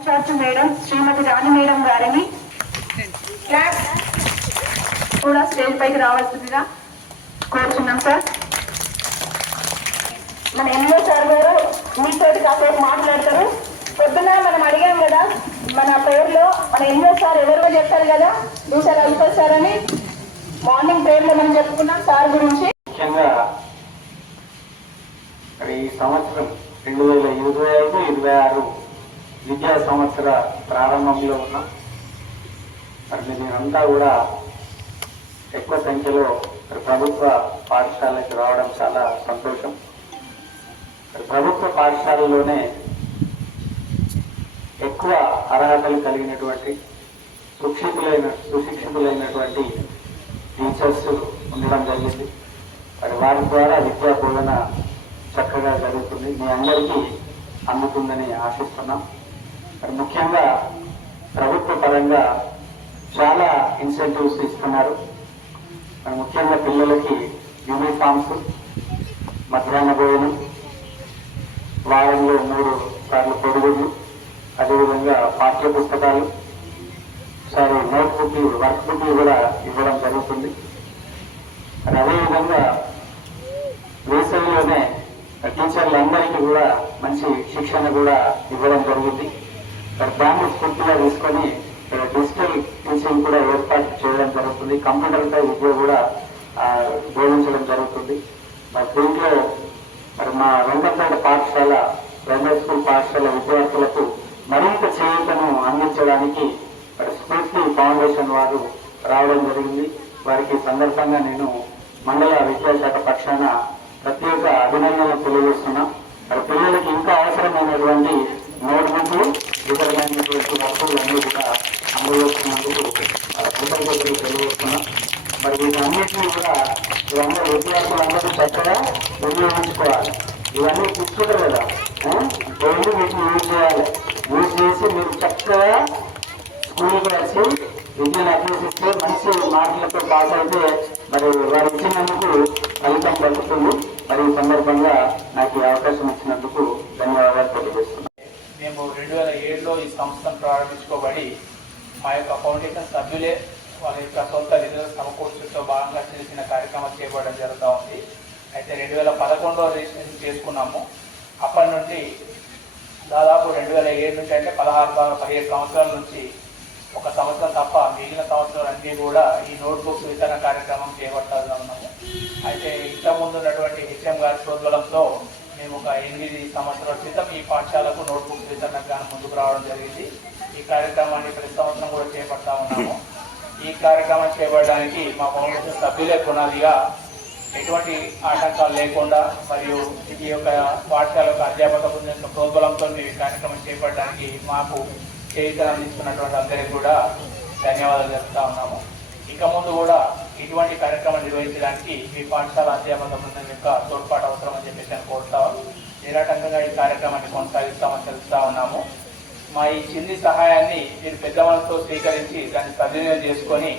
In charge madam Shrimati Rani madam గారిని కూడా stage పైకి రావాల్సిందిగా కోరుచున్నాం సార్. మన ఎన్నో సార్ గారు మీతోటి కాసేపు మాట్లాడతారు. పొద్దున మనం అడిగాం కదా మన పేరులో మన ఎన్నో సార్ ఎవరో చెప్తారు కదా దూసారు అల్పర్ సార్ అని. మార్నింగ్ పేర్లో మనం చెప్పుకున్నాం సార్ గురించి. ముఖ్యంగా ఈ సంవత్సరం రెండు వేల ఇరవై ఐదు ఇరవై ఆరు విద్యా సంవత్సర ప్రారంభంలో ఉన్నాం. మరి మీరంతా కూడా ఎక్కువ సంఖ్యలో ప్రభుత్వ పాఠశాలకి రావడం చాలా సంతోషం. ప్రభుత్వ పాఠశాలలోనే ఎక్కువ అర్హతలు కలిగినటువంటి సుశిక్షితులైన సుశిక్షితులైనటువంటి టీచర్స్ ఉండడం జరిగింది. మరి వారి ద్వారా విద్యా బోధన చక్కగా జరుగుతుంది. మీ అందరికీ అందుతుందని ఆశిస్తున్నాం. ముఖ్యంగా ప్రభుత్వ పరంగా చాలా ఇన్సెంటివ్స్ ఇస్తున్నారు. ముఖ్యంగా పిల్లలకి యూనిఫామ్స్ మధ్యాహ్న భోజనం వారంలో మూడు సార్లు పొడుగులు అదేవిధంగా పాఠ్య పుస్తకాలు సరే నోట్ బుక్ వర్క్ బుక్ కూడా ఇవ్వడం జరుగుతుంది. అదేవిధంగా వేసవిలోనే టీచర్లందరికీ కూడా మంచి శిక్షణ కూడా ఇవ్వడం జరుగుతుంది. దాన్ని స్ఫూర్తిగా తీసుకొని డిజిటల్ టీచింగ్ కూడా ఏర్పాటు చేయడం జరుగుతుంది. కంప్యూటర్పై విద్య కూడా బోధించడం జరుగుతుంది. మరి దీంట్లో మరి మా రెండపేట పాఠశాల రెండో స్కూల్ పాఠశాల విద్యార్థులకు మరింత చేయూతను అందించడానికి మరి స్ఫూర్తి ఫౌండేషన్ వారు రావడం జరిగింది. వారికి సందర్భంగా నేను మండల విద్యాశాఖ పక్షాన ప్రత్యేక అభినందనలు తెలియజేస్తున్నా. మరి పిల్లలకి ఇంకా అవసరమైనటువంటి నోట్బుక్లు ఇతరమైనటువంటి వస్తువులన్నీ కూడా అందజేస్తున్నందుకు మరి కృతజ్ఞతలు తెలియజేస్తున్నాం మరి వీటన్నిటిని కూడా ఇవన్నీ విద్యార్థులందరూ చక్కగా వినియోగించుకోవాలి ఇవన్నీ పుస్తకాలు కదా డైలీ వీటిని యూజ్ చేయాలి యూజ్ చేసి మీరు చక్కగా స్కూల్కి వచ్చి విద్యను అభ్యసిస్తే మంచి మార్కులతో పాస్ అయితే మరి వారు ఇచ్చినందుకు మా యొక్క ఫౌండేషన్ సభ్యులే వాళ్ళ యొక్క సొంత నిధుల సమకూర్చుతో భాగంగా చిన్న చిన్న కార్యక్రమాలు జరుగుతూ ఉంది. అయితే రెండు వేల పదకొండో రిజిస్ట్రేషన్ చేసుకున్నాము. అప్పటి నుండి దాదాపు రెండు వేల ఏడు నుంచి అంటే పదహారు పదిహేడు సంవత్సరాల నుంచి ఒక సంవత్సరం తప్ప మిగిలిన సంవత్సరాలన్నీ కూడా ఈ నోట్బుక్స్ వితరణ కార్యక్రమం చేపట్టాలని ఉన్నాము. అయితే ఇంతకుముందు ఉన్నటువంటి హెచ్ఎం గారి ప్రోద్బలంతో మేము ఒక ఎనిమిది సంవత్సరాల క్రితం ఈ పాఠశాలకు నోట్బుక్స్ వితరణ కానీ ముందుకు రావడం జరిగింది. ఈ కార్యక్రమాన్ని ప్రతి సంవత్సరం చేపడతా ఉన్నాము. ఈ కార్యక్రమం చేపట్టడానికి మా ఫౌండేషన్ సభ్యులే పునాదిగా ఎటువంటి ఆటంకాలు లేకుండా మరియు ఈ యొక్క పాఠశాలకు అధ్యాపక బృందం ప్రోద్బలంతో ఈ కార్యక్రమం చేపట్టడానికి మాకు చేతనం అందిస్తున్నటువంటి అందరికీ కూడా ధన్యవాదాలు చెప్తా ఉన్నాము. ఇక ముందు కూడా ఇటువంటి కార్యక్రమం నిర్వహించడానికి మీ పాఠశాల అధ్యాపక బృందం యొక్క తోడ్పాటు అవసరం అని చెప్పేసి నేను కోరుతాం. నిరాటంకంగా ఈ కార్యక్రమాన్ని కొనసాగిస్తామని తెలుస్తా ఉన్నాము. మా ఈ చిన్ని సహాయాన్ని మీరు పెద్ద మనసుతో స్వీకరించి దాన్ని సద్వినియోగం చేసుకొని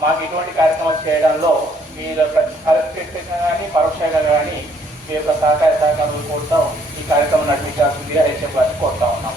మాకు ఇటువంటి కార్యక్రమాలు చేయడంలో మీరు ప్రత్యక్షంగా కానీ పరోక్షంగా కానీ మీ యొక్క సహకార సహకారాలు కోరుతాం ఈ కార్యక్రమం నడిపించాల్సిందిగా హెచ్ఎం గారిని కోరుతా ఉన్నాం.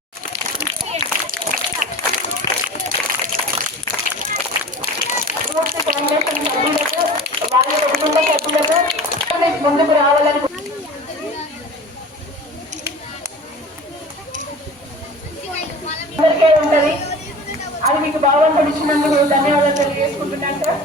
మీకు భావంతం ఇచ్చినందుకు ధన్యవాదాలు తెలియజేసుకుంటున్నాను సార్